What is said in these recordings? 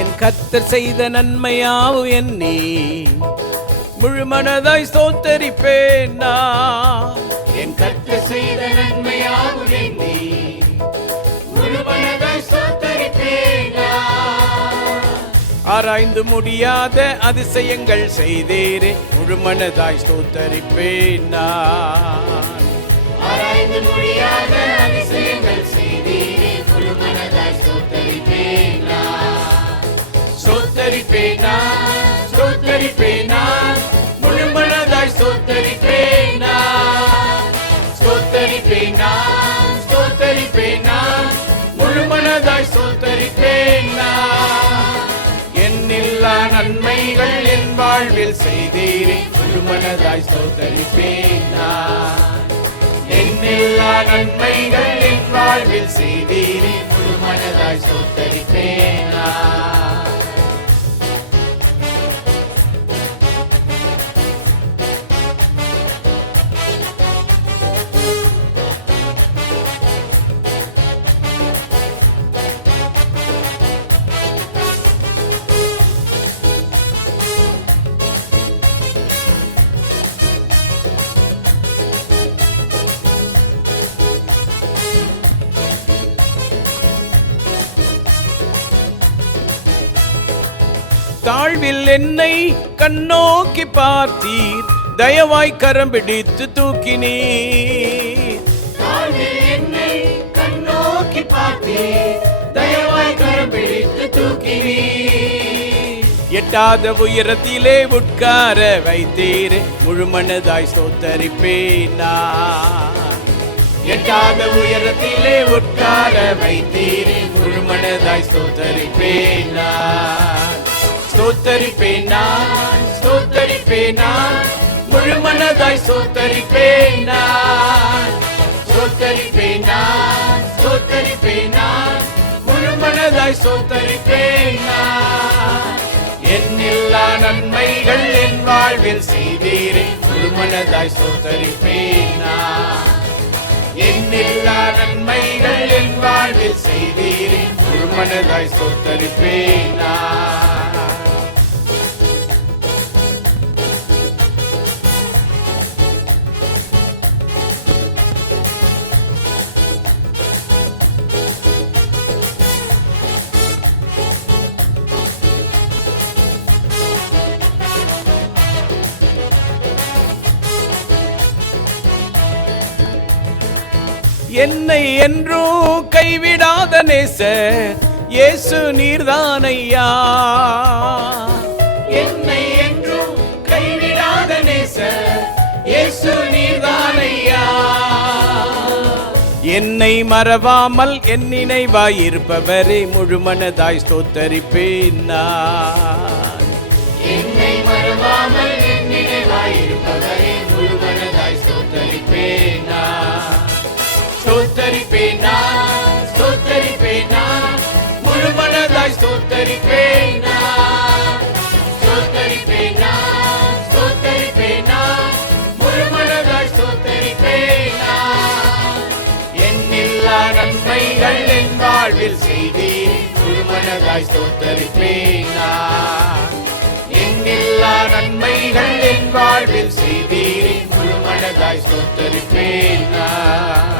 என் கர்த்தர் செய்த நன்மையாவும் எண்ணி முழுமனதாய் ஸ்தோத்தரிப்பேன் நான். என் கர்த்தர் செய்த நன்மையாவும் எண்ணி முழுமனதாய் ஸ்தோத்தரிப்பேன் நான். ஆராய்ந்து முடியாத அதிசயங்கள் செய்தீரே முழுமனதாய் ஸ்தோத்தரிப்பேன் நான். ஆராய்ந்து முடியாத அதிசயங்கள் செய்தீரே முழுமனதாய் ஸ்தோத்தரிப்பேன் நான். ஸ்தோத்தரிப்பேன் நான், ஸ்தோத்தரிப்பேன் நான், முழுமனதாய் ஸ்தோத்தரிப்பேன் நான். ஸ்தோத்தரிப்பேன் நான், ஸ்தோத்தரிப்பேன் நான், முழுமனதாய் ஸ்தோத்தரிப்பேன் நான். எண்ணில்லா நன்மைகள் என் வாழ்வில் செய்தீரே முழுமனதாய் ஸ்தோத்தரிப்பேன் நான். எண்ணில்லா நன்மைகள் என் வாழ்வில் செய்தீரே முழுமனதாய் ஸ்தோத்தரிப்பேன் நான். தாழ்வில் என்னை கண்ணோக்கி பார்த்தீர், தயவாய் கரம் பிடித்து தூக்கினீர். தாழ்வில் என்னை கண்ணோக்கி பார்த்தீர், தயவாய் கரம் பிடித்து தூக்கினீர். எட்டாத உயரத்திலே உட்கார வைத்தீர் முழுமனதாய் ஸ்தோத்தரிப்பேன் நான். எட்டாத உயரத்திலே உட்கார வைத்தீர் முழுமனதாய் ஸ்தோத்தரிப்பேன் நான். ஸ்தோத்தரிப்பேன் நான், ஸ்தோத்தரிப்பேன் நான், முழுமனதாய் ஸ்தோத்தரிப்பேன் நான். ஸ்தோத்தரிப்பேன் நான், ஸ்தோத்தரிப்பேன் நான், முழுமனதாய் ஸ்தோத்தரிப்பேன் நான். எண்ணில்லா நன்மைகள் என் வாழ்வில் செய்தீரே முழுமனதாய் ஸ்தோத்தரிப்பேன் நான். எண்ணில்லா நன்மைகள் என் வாழ்வில் செய்தீரே முழுமனதாய் ஸ்தோத்தரிப்பேன் நான். என்னை என்றும் கைவிடாத நேசர் இயேசு நீர்தானையா. என்னை என்றும் கைவிடாத நேசர் இயேசு நீர்தானையா. என்னை மறவாமல் என் நினைவாய் இருப்பவரே முழுமனதாய் ஸ்தோத்தரிப்பேன் நான். என்னை மறவாமல் என் நினைவாய் இருப்பவரே முழுமனதாய் ஸ்தோத்தரிப்பேன் நான். ஸ்தோத்தரிப்பேன் நான், ஸ்தோத்தரிப்பேன் நான், முழுமனதாய் ஸ்தோத்தரிப்பேன் நான். ஸ்தோத்தரிப்பேன் நான், ஸ்தோத்தரிப்பேன் நான், முழுமனதாய் ஸ்தோத்தரிப்பேன் நான். எண்ணில்லா நன்மைகள் என் வாழ்வில் செய்தீர் முழுமனதாய் ஸ்தோத்தரிப்பேன் நான். எண்ணில்லா நன்மைகள் என் வாழ்வில் செய்தீர் முழுமனதாய் ஸ்தோத்தரிப்பேன் நான்.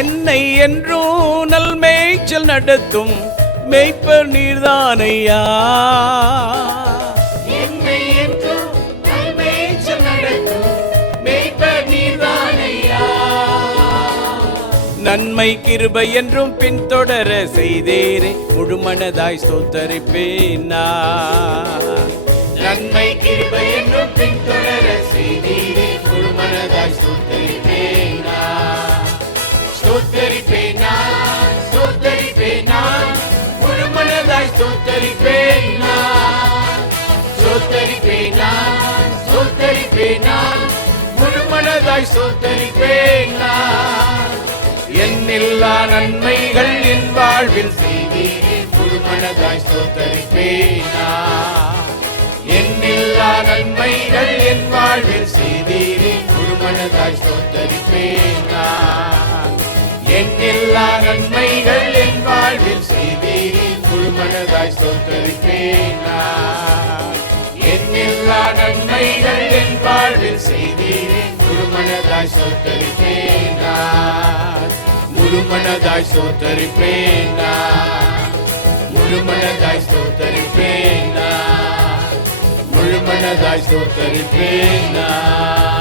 என்னை என்றும் நல் மேய்ச்சல் நடத்தும் மேய்ப்பர் நீர்தானையா. என்னை என்றும் நல் மேய்ச்சல் நடத்தும் மேய்ப்பர் நீர்தானையா. நன்மை கிருபை என்றும் பின்தொடர செய்தேரே முழுமனதாய் ஸ்தோத்தரிப்பேன் நான். நன்மை கிருபை என்றும் பின்தொடர செய்தீரே முழுமனதாய் ஸ்தோத்தரிப்பேன் நான். ஸ்தோத்தரிப்பேன் நான், ஸ்தோத்தரிப்பேன் நான், முழுமனதாய் ஸ்தோத்தரிப்பேன் மனதாய் ஸ்தோத்தரிப்பேன் நான். எண்ணில்லா நன்மைகள் என் வாழ்வில் செய்தீரே, முழு மனதாய் ஸ்தோத்தரிப்பேன் நான். எண்ணில்லா நன்மைகள் என் வாழ்வில் செய்தீரே, முழு மனதாய் ஸ்தோத்தரிப்பேன் நான். எண்ணில்லா நன்மைகள் என் வாழ்வில் செய்தீரே, முழு மனதாய் ஸ்தோத்தரிப்பேன் நான். எண்ணில்லா நன்மைகள் என் வாழ்வில் செய்தீரே, முழு மனதாய் ஸ்தோத்தரிப்பேன் நான். முழு மனதாய் ஸ்தோத்தரிப்பேன் நான். முழு மனதாய் ஸ்தோத்தரிப்பேன் நான். முழு மனதாய் ஸ்தோத்தரிப்பேன் நான்.